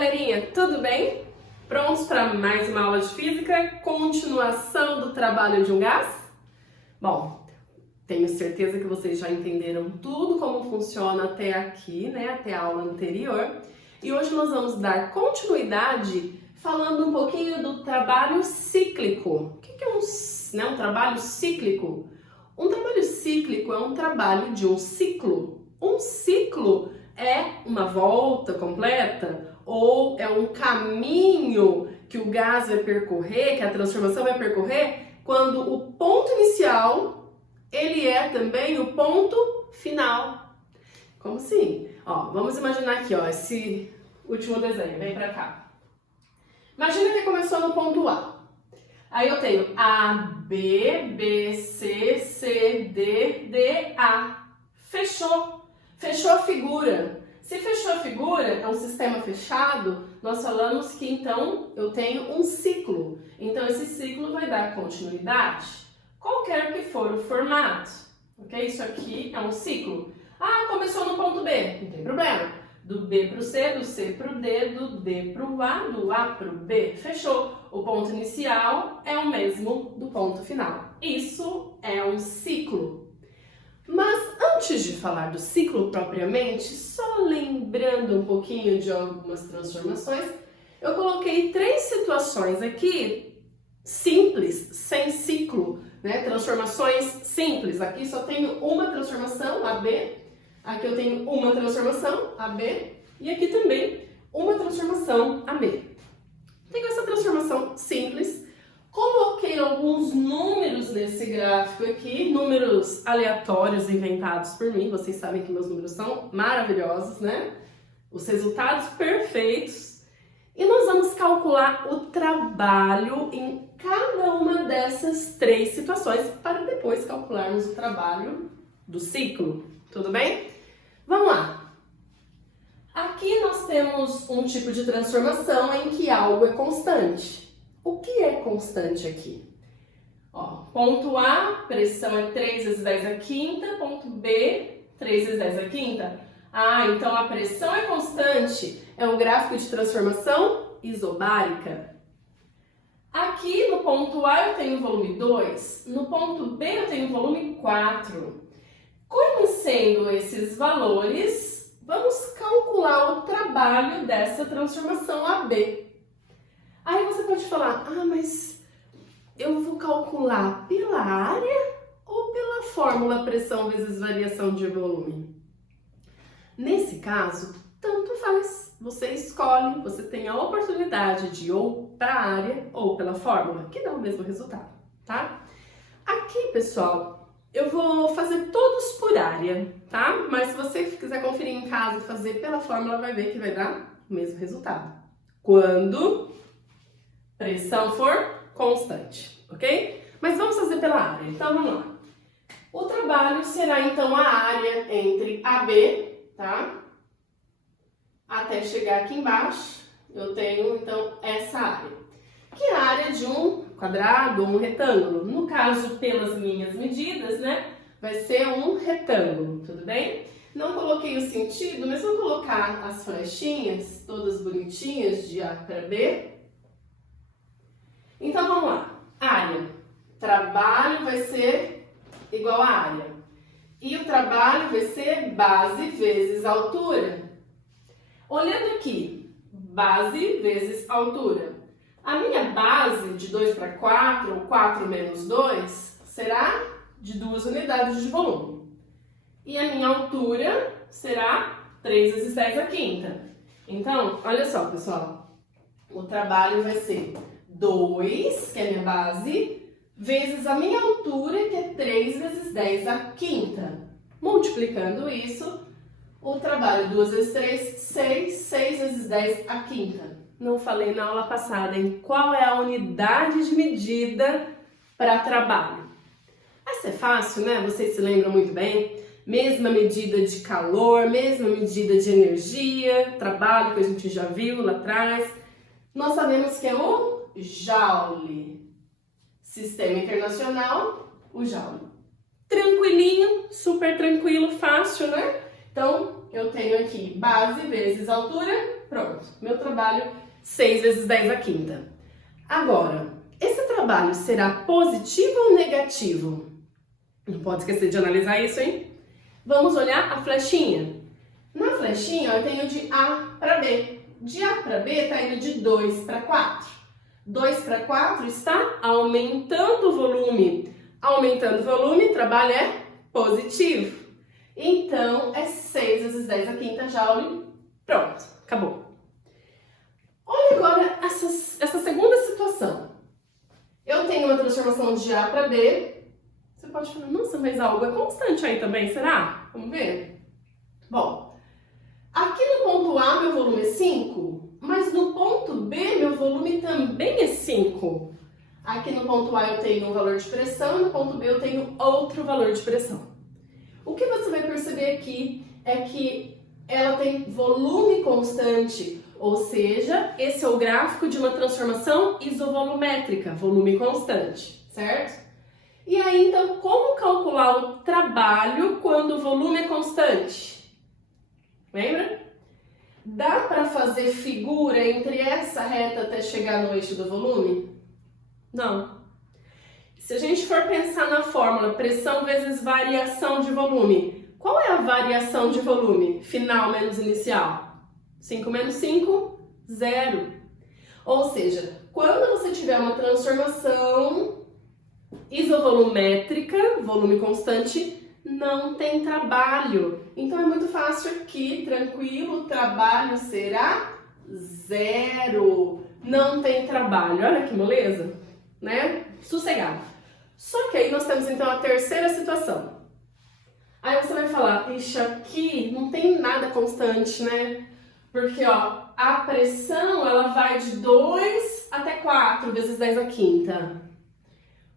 galerinha, tudo bem? Prontos para mais uma aula de física? Continuação do trabalho de um gás? Bom, tenho certeza que vocês já entenderam tudo como funciona até aqui, né? Até a aula anterior. E hoje nós vamos dar continuidade falando um pouquinho do trabalho cíclico. O que é um trabalho cíclico? Um trabalho cíclico é um trabalho de um ciclo. Um ciclo é uma volta completa ou é um caminho que o gás vai percorrer, que a transformação vai percorrer, quando o ponto inicial, ele é também o ponto final. Como assim? Ó, vamos imaginar aqui, ó, esse último desenho, vem pra cá. Imagina que começou no ponto A. Aí eu tenho A, B, B, C, C, D, D, A. Fechou. Fechou a figura. Se fechou a figura, é um sistema fechado, nós falamos que então eu tenho um ciclo. Então esse ciclo vai dar continuidade, qualquer que for o formato. Ok? Isso aqui é um ciclo. Ah, começou no ponto B, não tem problema. Do B para o C, do C para o D, do D para o A, do A para o B. Fechou. O ponto inicial é o mesmo do ponto final. Isso é um ciclo. Mas antes de falar do ciclo propriamente, só lembrando um pouquinho de algumas transformações, eu coloquei 3 situações aqui simples, sem ciclo, né? Transformações simples. Aqui só tenho uma transformação, AB. Aqui eu tenho uma transformação, AB, e aqui também uma transformação, AB. Tenho essa transformação simples, coloquei alguns números nesse gráfico aqui, números aleatórios inventados por mim, vocês sabem que meus números são maravilhosos, né? Os resultados perfeitos. E nós vamos calcular o trabalho em cada uma dessas 3 situações, para depois calcularmos o trabalho do ciclo. Tudo bem? Vamos lá. Aqui nós temos um tipo de transformação em que algo é constante. O que é constante aqui? Ó, ponto A, pressão é 3 vezes 10 à quinta. Ponto B, 3 vezes 10 à quinta. Ah, então a pressão é constante. É um gráfico de transformação isobárica. Aqui no ponto A eu tenho volume 2. No ponto B eu tenho volume 4. Conhecendo esses valores, vamos calcular o trabalho dessa transformação AB. Aí você pode falar, mas eu vou calcular pela área ou pela fórmula pressão vezes variação de volume? Nesse caso, tanto faz. Você escolhe, você tem a oportunidade de ir ou para a área ou pela fórmula, que dá o mesmo resultado, tá? Aqui, pessoal, eu vou fazer todos por área, tá? Mas se você quiser conferir em casa e fazer pela fórmula, vai ver que vai dar o mesmo resultado. Quando pressão for constante, ok? Mas vamos fazer pela área, então vamos lá. O trabalho será então a área entre AB, tá? Até chegar aqui embaixo, eu tenho então essa área. Que é a área de um quadrado ou um retângulo. No caso, pelas minhas medidas, né? Vai ser um retângulo, tudo bem? Não coloquei o sentido, mas vou colocar as flechinhas, todas bonitinhas, de A para B. Então, vamos lá. Área. Trabalho vai ser igual a área. E o trabalho vai ser base vezes altura. Olhando aqui, base vezes altura. A minha base de 2 para 4, ou 4 menos 2, será de 2 unidades de volume. E a minha altura será 3 vezes 10 à quinta. Então, olha só, pessoal. O trabalho vai ser 2, que é a minha base, vezes a minha altura, que é 3 vezes 10 à quinta. Multiplicando isso, o trabalho 2 vezes 3, 6, 6 vezes 10 à quinta. Não falei na aula passada em qual é a unidade de medida para trabalho. Essa é fácil, né? Vocês se lembram muito bem. Mesma medida de calor, mesma medida de energia, trabalho que a gente já viu lá atrás. Nós sabemos que é o Joule. Sistema internacional, o Joule. Tranquilinho, super tranquilo, fácil, né? Então, eu tenho aqui base vezes altura, pronto. Meu trabalho, 6 vezes 10 à quinta. Agora, esse trabalho será positivo ou negativo? Não pode esquecer de analisar isso, hein? Vamos olhar a flechinha. Na flechinha, eu tenho de A para B. De A para B está indo de 2 para 4. 2 para 4 está aumentando o volume. Aumentando o volume, o trabalho é positivo. Então, é 6 vezes 10 à quinta joule. Pronto, acabou. Olha agora essa segunda situação. Eu tenho uma transformação de A para B. Você pode falar, nossa, mas algo é constante aí também, será? Vamos ver? Bom, aqui no ponto A meu volume é 5, mas no ponto B meu volume também é 5. Aqui no ponto A eu tenho um valor de pressão e no ponto B eu tenho outro valor de pressão. O que você vai perceber aqui é que ela tem volume constante, ou seja, esse é o gráfico de uma transformação isovolumétrica, volume constante, certo? E aí, então, como calcular o trabalho quando o volume é constante? Lembra? Dá para fazer figura entre essa reta até chegar no eixo do volume? Não. Se a gente for pensar na fórmula pressão vezes variação de volume, qual é a variação de volume? Final menos inicial. 5 menos 5, 0. Ou seja, quando você tiver uma transformação isovolumétrica, volume constante, não tem trabalho. Então é muito fácil aqui, tranquilo, o trabalho será 0. Não tem trabalho. Olha que moleza, né? Sossegado. Só que aí nós temos então a terceira situação. Aí você vai falar, ixi, aqui não tem nada constante, né? Porque, ó, a pressão, ela vai de 2 até 4 vezes 10 à quinta.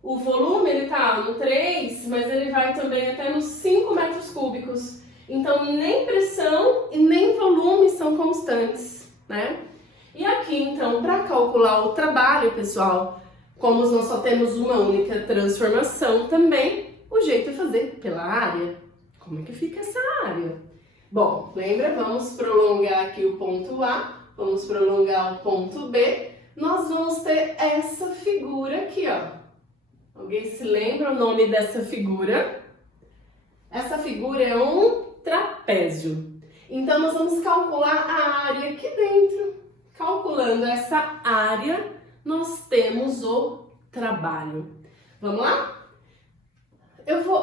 O volume, ele tá no 3, mas ele vai também até nos 5 metros cúbicos. Então, nem pressão e nem volume são constantes, né? E aqui, então, para calcular o trabalho, pessoal, como nós só temos uma única transformação também, o jeito é fazer pela área. Como é que fica essa área? Bom, lembra? Vamos prolongar aqui o ponto A, vamos prolongar o ponto B. Nós vamos ter essa figura aqui, ó. Alguém se lembra o nome dessa figura? Essa figura é um trapézio. Então, nós vamos calcular a área aqui dentro. Calculando essa área, nós temos o trabalho. Vamos lá?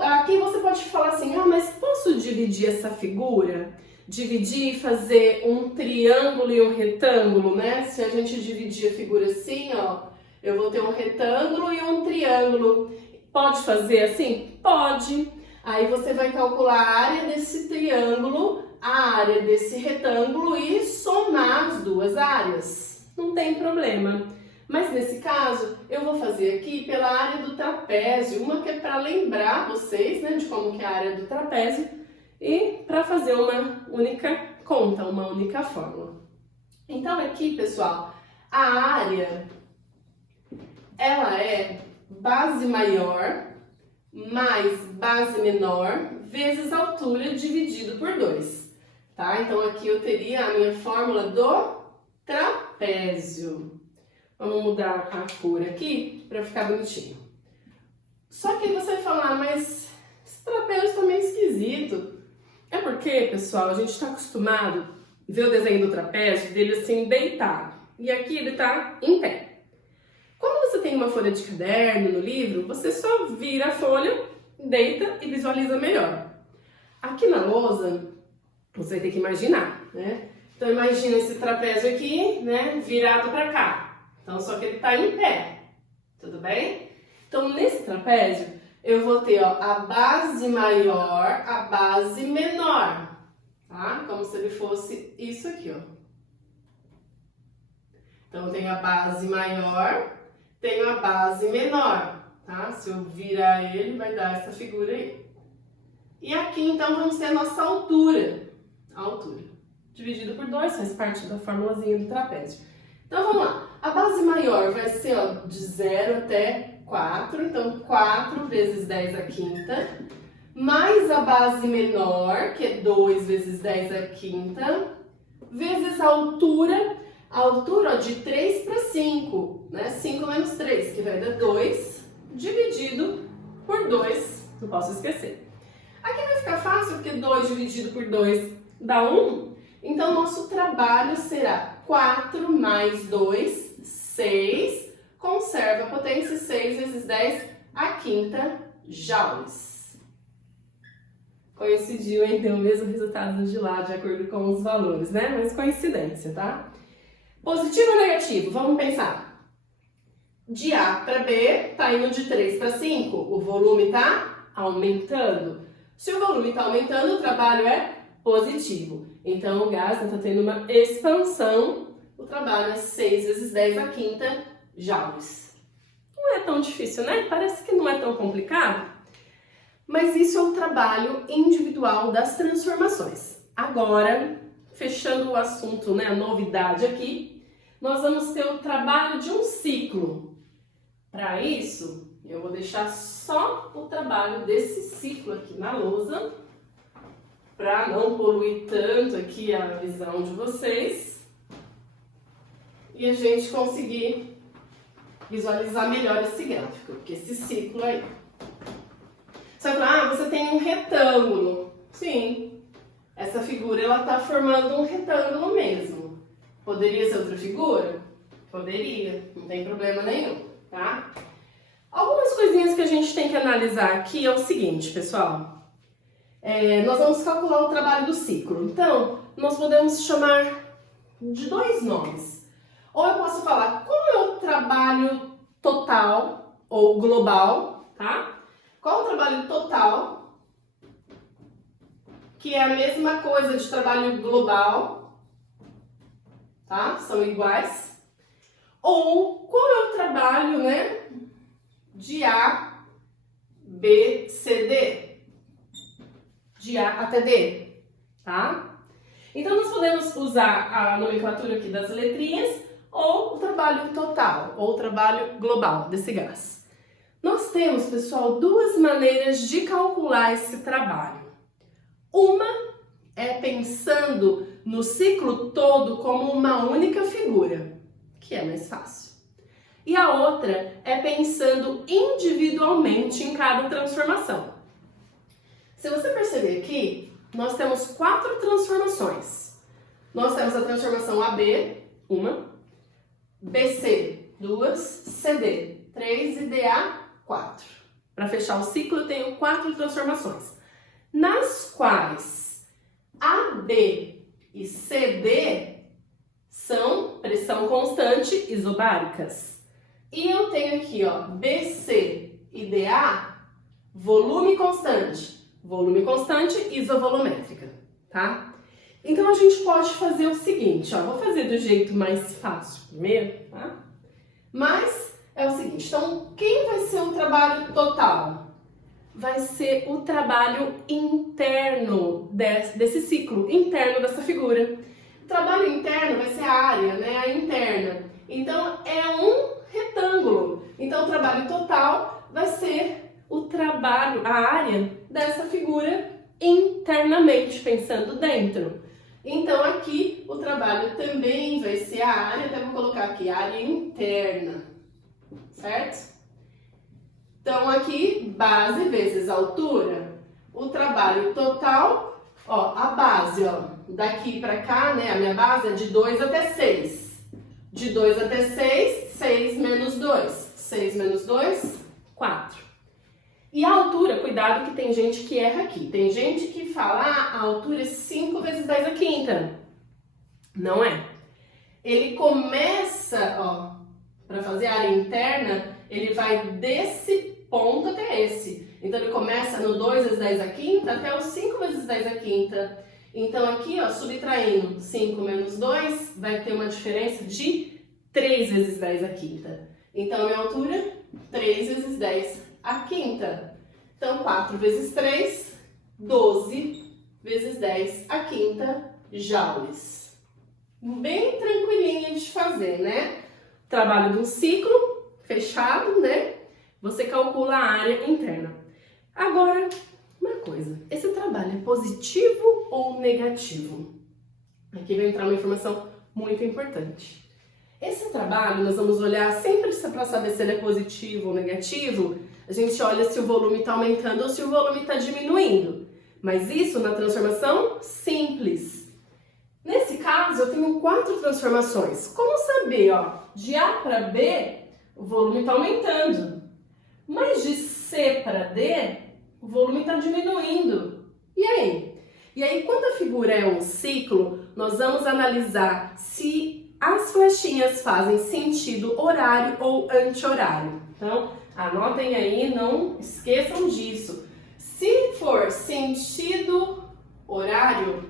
Aqui você pode falar assim, mas posso dividir essa figura? Dividir e fazer um triângulo e um retângulo, né? Se a gente dividir a figura assim, ó, eu vou ter um retângulo e um triângulo. Pode fazer assim? Pode. Aí você vai calcular a área desse triângulo, a área desse retângulo e somar as duas áreas. Não tem problema. Mas nesse caso, eu vou fazer aqui pela área do trapézio, uma que é para lembrar vocês, né, de como que é a área do trapézio e para fazer uma única conta, uma única fórmula. Então aqui, pessoal, a área, ela é base maior mais base menor vezes altura dividido por 2, tá? Então aqui eu teria a minha fórmula do trapézio. Vamos mudar a cor aqui para ficar bonitinho. Só que você vai falar, mas esse trapézio tá meio esquisito. É porque, pessoal, a gente está acostumado a ver o desenho do trapézio dele assim deitado. E aqui ele tá em pé. Quando você tem uma folha de caderno no livro, você só vira a folha, deita e visualiza melhor. Aqui na lousa, você vai ter que imaginar, né? Então imagina esse trapézio aqui, né, virado para cá. Então, só que ele está em pé, tudo bem? Então, nesse trapézio, eu vou ter, ó, a base maior, a base menor, tá? Como se ele fosse isso aqui, ó. Então, eu tenho a base maior, tenho a base menor, tá? Se eu virar ele, vai dar essa figura aí. E aqui, então, vamos ter a nossa altura. A altura. Dividido por 2, faz parte da formulazinha do trapézio. Então, vamos lá. A base maior vai ser, ó, de 0 até 4. Então, 4 vezes 10 à quinta. mais a base menor, que é 2 vezes 10 à quinta, vezes a altura ó, de 3 para 5, né? 5 menos 3, que vai dar 2, dividido por 2, não posso esquecer. Aqui vai ficar fácil, porque 2 dividido por 2 dá 1, então nosso trabalho será 4 mais 2, 6, conserva a potência, 6 vezes 10 à quinta joules. Coincidiu em ter o mesmo resultado de lá, de acordo com os valores, né? Mas coincidência, tá? Positivo ou negativo? Vamos pensar. De A para B, tá indo de 3 para 5. O volume tá aumentando. Se o volume tá aumentando, o trabalho é positivo. Então, o gás está tendo uma expansão. O trabalho é 6 vezes 10 à quinta joules. Não é tão difícil, né? Parece que não é tão complicado. Mas isso é o trabalho individual das transformações. Agora, fechando o assunto, né, a novidade aqui, nós vamos ter o trabalho de um ciclo. Para isso, eu vou deixar só o trabalho desse ciclo aqui na lousa, para não poluir tanto aqui a visão de vocês e a gente conseguir visualizar melhor esse gráfico, porque esse ciclo aí. Você vai falar, você tem um retângulo. Sim, essa figura ela está formando um retângulo mesmo. Poderia ser outra figura? Poderia, não tem problema nenhum, tá? Algumas coisinhas que a gente tem que analisar aqui é o seguinte, pessoal. Nós vamos calcular o trabalho do ciclo. Então, nós podemos chamar de 2 nomes. Ou eu posso falar qual é o trabalho total ou global, tá? Qual o trabalho total, que é a mesma coisa de trabalho global, tá? São iguais. Ou qual é o trabalho, né, de A, B, C, D. De A até D, tá? Então, nós podemos usar a nomenclatura aqui das letrinhas ou o trabalho total, ou o trabalho global desse gás. Nós temos, pessoal, 2 maneiras de calcular esse trabalho. Uma é pensando no ciclo todo como uma única figura, que é mais fácil. E a outra é pensando individualmente em cada transformação. Se você perceber aqui, nós temos 4 transformações. Nós temos a transformação AB, 1, BC, 2, CD, 3 e DA, 4. Para fechar o ciclo, eu tenho 4 transformações, nas quais AB e CD são pressão constante isobáricas. E eu tenho aqui, ó, BC e DA, volume constante isovolumétrica, tá? Então a gente pode fazer o seguinte, ó, vou fazer do jeito mais fácil primeiro, tá? Mas é o seguinte, então quem vai ser o trabalho total? Vai ser o trabalho interno desse ciclo, interno dessa figura. O trabalho interno vai ser a área, né, a interna. Então é um retângulo. Então o trabalho total vai ser o trabalho, a área dessa figura internamente, pensando dentro. Então aqui o trabalho também vai ser a área, até vou colocar aqui, área interna, certo? Então aqui, base vezes altura, o trabalho total, ó, a base, ó, daqui pra cá, né, a minha base é de 2 até 6. De 2 até 6, 6 menos 2. 6 menos 2, 4. E a altura, cuidado que tem gente que erra aqui. Tem gente que fala, a altura é 5 vezes 10 à quinta. Não é. Ele começa, ó, para fazer a área interna, ele vai desse ponto até esse. Então, ele começa no 2 vezes 10 à quinta até o 5 vezes 10 à quinta. Então, aqui, ó, subtraindo 5 menos 2, vai ter uma diferença de 3 vezes 10 à quinta. Então, a minha altura, 3 vezes 10 à quinta. Então, 4 vezes 3, 12 vezes 10 à quinta joules. Bem tranquilinha de fazer, né? Trabalho de um ciclo fechado, né? Você calcula a área interna. Agora, uma coisa, esse trabalho é positivo ou negativo? Aqui vai entrar uma informação muito importante. Esse trabalho, nós vamos olhar sempre para saber se ele é positivo ou negativo, a gente olha se o volume está aumentando ou se o volume está diminuindo. Mas isso na transformação simples. Nesse caso, eu tenho 4 transformações. Como saber, ó, de A para B, o volume está aumentando. Mas de C para D, o volume está diminuindo. E aí? E aí, quando a figura é um ciclo, nós vamos analisar se as flechinhas fazem sentido horário ou anti-horário. Então, anotem aí, não esqueçam disso. Se for sentido horário,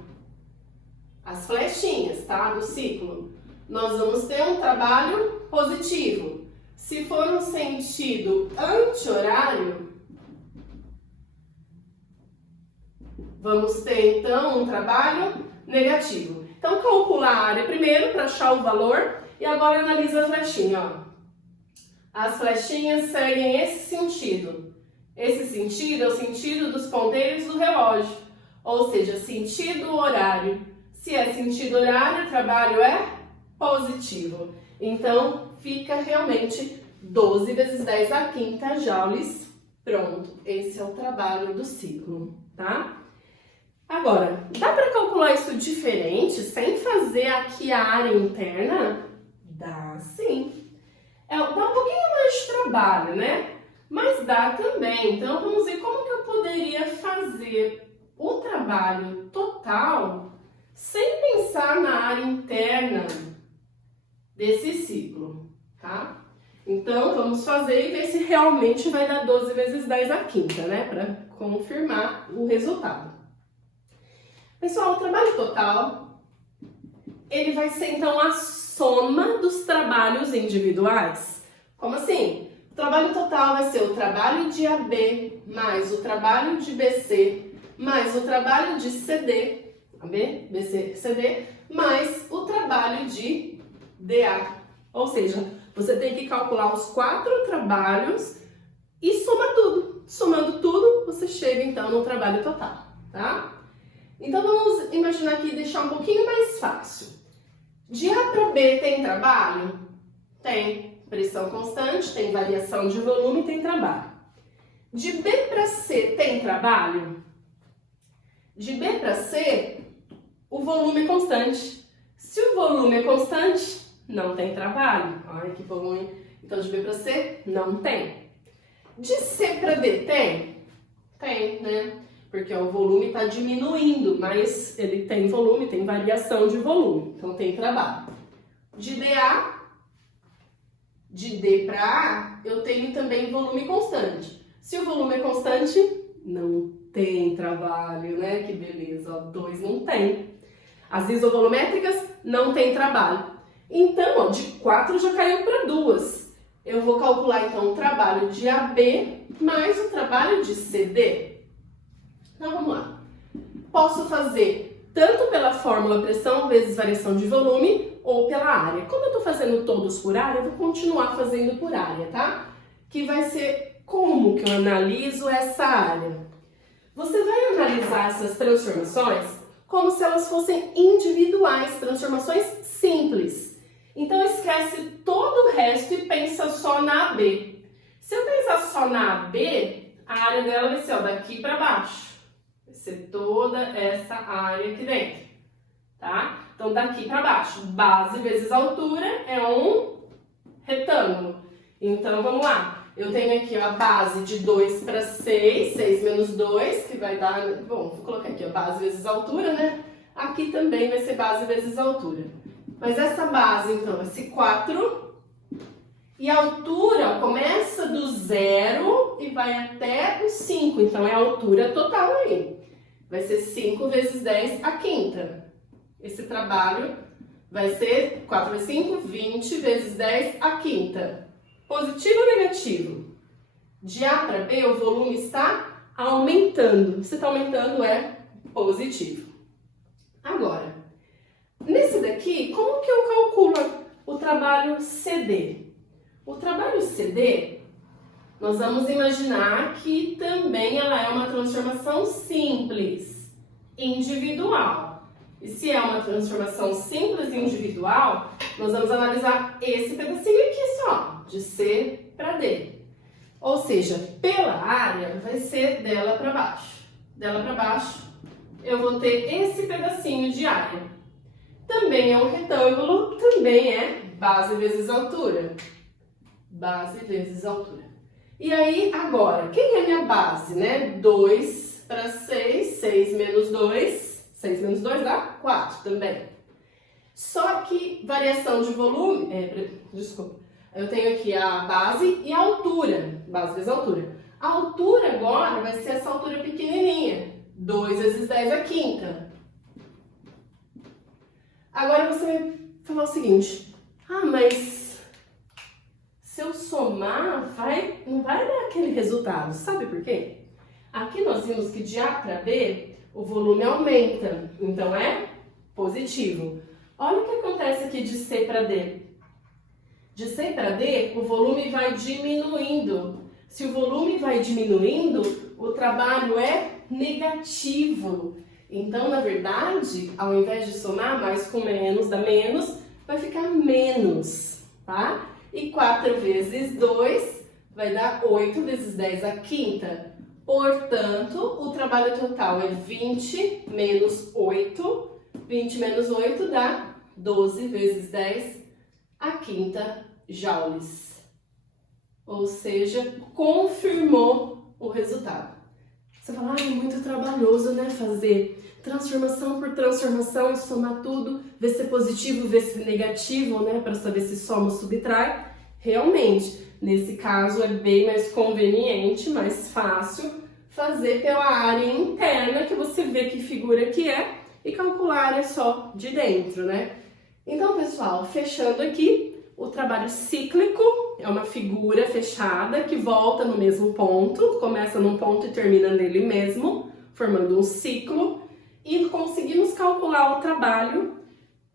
as flechinhas, tá, do ciclo, nós vamos ter um trabalho positivo. Se for um sentido anti-horário, vamos ter então um trabalho negativo. Então calcula a área primeiro para achar o valor e agora analisa a flechinha, ó. As flechinhas seguem esse sentido. Esse sentido é o sentido dos ponteiros do relógio, ou seja, sentido horário. Se é sentido horário, o trabalho é positivo. Então, fica realmente 12 vezes 10 à quinta joules. Pronto, esse é o trabalho do ciclo, tá? Agora, dá para calcular isso diferente, sem fazer aqui a área interna? Dá sim. Dá um pouquinho mais de trabalho, né? Mas dá também. Então, vamos ver como que eu poderia fazer o trabalho total sem pensar na área interna desse ciclo, tá? Então, vamos fazer e ver se realmente vai dar 12 vezes 10 à quinta, né? Para confirmar o resultado. Pessoal, o trabalho total, ele vai ser então a soma dos trabalhos individuais. Como assim? O trabalho total vai ser o trabalho de AB mais o trabalho de BC mais o trabalho de CD, AB, BC, CD, mais o trabalho de DA. Ou seja, você tem que calcular os 4 trabalhos e somar tudo. Somando tudo, você chega então no trabalho total, tá? Então vamos imaginar aqui e deixar um pouquinho mais fácil. De A para B tem trabalho? Tem. Pressão constante, tem variação de volume, tem trabalho. De B para C tem trabalho? De B para C, o volume é constante. Se o volume é constante, não tem trabalho. Ai, que bom, hein? Então, de B para C, não tem. De C para D tem? Tem, né? Porque o volume está diminuindo, mas ele tem volume, tem variação de volume. Então, tem trabalho. De DA, de D para A, eu tenho também volume constante. Se o volume é constante, não tem trabalho, né? Que beleza, ó, 2 não tem. As isovolumétricas não tem trabalho. Então, ó, de 4 já caiu para 2. Eu vou calcular, então, o trabalho de AB mais o trabalho de CD. Então, vamos lá. Posso fazer tanto pela fórmula pressão vezes variação de volume ou pela área. Como eu estou fazendo todos por área, eu vou continuar fazendo por área, tá? Que vai ser como que eu analiso essa área. Você vai analisar essas transformações como se elas fossem individuais, transformações simples. Então, esquece todo o resto e pensa só na AB. Se eu pensar só na AB, a área dela vai ser, ó, daqui para baixo. Vai ser toda essa área aqui dentro, tá? Então, daqui para baixo, base vezes altura é um retângulo. Então, vamos lá. Eu tenho aqui, ó, a base de 2 para 6, 6 menos 2, que vai dar... Bom, vou colocar aqui, ó, base vezes altura, né? Aqui também vai ser base vezes altura. Mas essa base, então, vai ser 4. E a altura, ó, começa do 0 e vai até o 5. Então, é a altura total aí. Vai ser 5 vezes 10 à quinta. Esse trabalho vai ser 4 vezes 5, 20 vezes 10 à quinta. Positivo ou negativo? De A para B, o volume está aumentando. Se está aumentando, é positivo. Agora, nesse daqui, como que eu calculo o trabalho CD? O trabalho CD, nós vamos imaginar que também ela é uma transformação simples, individual. E se é uma transformação simples e individual, nós vamos analisar esse pedacinho aqui só, de C para D. Ou seja, pela área vai ser dela para baixo. Dela para baixo, eu vou ter esse pedacinho de área. Também é um retângulo, também é base vezes altura. Base vezes altura. E aí, agora, quem é minha base, né? 2 para 6, 6 menos 2, 6 menos 2 dá 4 também. Só que variação de volume, eu tenho aqui a base e a altura, base vezes altura. A altura agora vai ser essa altura pequenininha, 2 vezes 10 a quinta. Agora você vai falar o seguinte, mas se eu somar, não vai dar aquele resultado, sabe por quê? Aqui nós vimos que de A para B, o volume aumenta, então é positivo. Olha o que acontece aqui de C para D. De C para D, o volume vai diminuindo. Se o volume vai diminuindo, o trabalho é negativo. Então, na verdade, ao invés de somar mais com menos, dá menos, vai ficar menos, tá? E 4 vezes 2 vai dar 8 vezes 10 a quinta. Portanto, o trabalho total é 20 menos 8. 20 menos 8 dá 12 vezes 10 a quinta joules. Ou seja, confirmou o resultado. Você fala, é muito trabalhoso, né? Fazer transformação por transformação e somar tudo, ver se é positivo, ver se é negativo, né? Para saber se soma ou subtrai. Realmente, nesse caso é bem mais conveniente, mais fácil fazer pela área interna, que você vê que figura que é, e calcular a área só de dentro, né? Então, pessoal, fechando aqui, o trabalho cíclico é uma figura fechada que volta no mesmo ponto, começa num ponto e termina nele mesmo, formando um ciclo, e conseguimos calcular o trabalho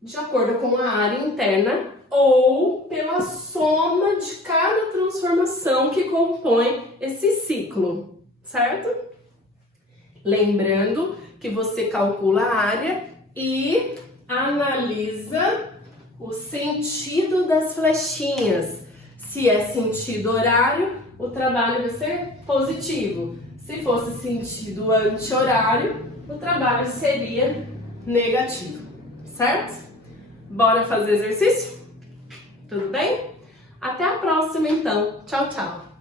de acordo com a área interna ou pela soma de cada transformação que compõe esse ciclo, certo? Lembrando que você calcula a área e analisa o sentido das flechinhas. Se é sentido horário, o trabalho vai ser positivo. Se fosse sentido anti-horário, o trabalho seria negativo, certo? Bora fazer exercício? Tudo bem? Até a próxima, então. Tchau, tchau!